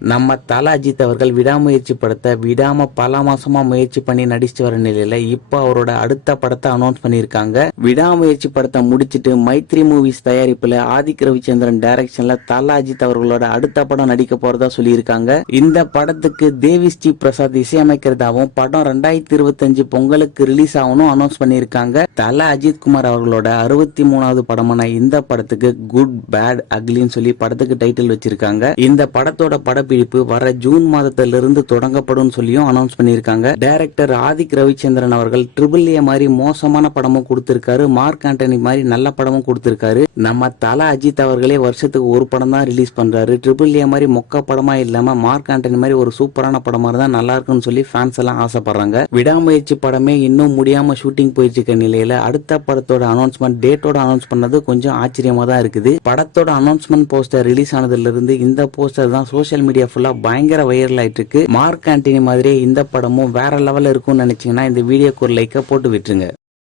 நம்ம தல அஜித் அவர்கள் விடாமுயற்சி படத்தை விடாம பல மாசமா முயற்சி பண்ணி நடிச்சு வர நிலையில இப்போ அவரோட அடுத்த படத்தை அனௌன்ஸ் பண்ணியிருக்காங்க. விடாமுயற்சி படத்தை முடிச்சிட்டு மைத்ரி மூவிஸ் தயாரிப்புல ஆதிக் ரவிச்சந்திரன் டைரக்ஷன்ல தல அஜித் அவர்களோட அடுத்த படம் நடிக்க போறதா சொல்லியிருக்காங்க. இந்த படத்துக்கு தேவி ஸ்ரீ பிரசாத் இசையமைக்கிறதாவும் படம் ரெண்டாயிரத்தி இருபத்தஞ்சு பொங்கலுக்கு ரிலீஸ் ஆகணும் அனௌன்ஸ் பண்ணியிருக்காங்க. தல அஜித் குமார் அவர்களோட அறுபத்தி மூணாவது படமான இந்த படத்துக்கு குட் பேட் அக்லின்னு சொல்லி படத்துக்கு டைட்டில் வச்சிருக்காங்க. இந்த படத்தோட படப்பிடிப்பு வர ஜூன் மாதத்துல இருந்து தொடங்கப்படும் சொல்லியும் அனௌன்ஸ் பண்ணியிருக்காங்க. டைரக்டர் ஆதிக் ரவிச்சந்திரன் அவர்கள் ட்ரிபிள் ஏ மாதிரி மோசமான படமும் கொடுத்திருக்காரு. மார்க் ஆண்டனி மாதிரி நல்ல படமும் கொடுத்திருக்காரு. நம்ம தல அஜித் அவர்களே வருஷத்துக்கு ஒரு படம் தான் ரிலீஸ் பண்றாரு. ட்ரிபிள் ஏ மாதிரி மொக்க படமா இல்லாம மார்க் ஆண்டனி மாதிரி ஒரு சூப்பரான படமா இருந்தா நல்லா இருக்கும்னு சொல்லி ஃபேன்ஸ் எல்லாம் ஆசைப்படுறாங்க. விடாமுயற்சி படமே இன்னும் முடியாம ஷூட்டிங் போயிட்டு இருக்க நிலையில அடுத்த படத்தோட அனௌன்ஸ்மெண்ட் டேட்டோட அனௌன்ஸ் பண்ணது கொஞ்சம் ஆச்சரியமா தான் இருக்குது. படத்தோட அனௌன்ஸ்மெண்ட் போஸ்டர் ரிலீஸ் ஆனதுல இருந்து இந்த போஸ்டர் தான் சோசியல் மீடியா ஃபுல்லா பயங்கர வைரல் ஆயிட்டு இருக்கு மார்க் ஆண்டனி மாதிரியே இந்த படமும் வேற லெவலில் இருக்கும்னு நினைச்சீங்கன்னா இந்த வீடியோக்கு ஒரு லைக்கை போட்டு விட்டுருங்க.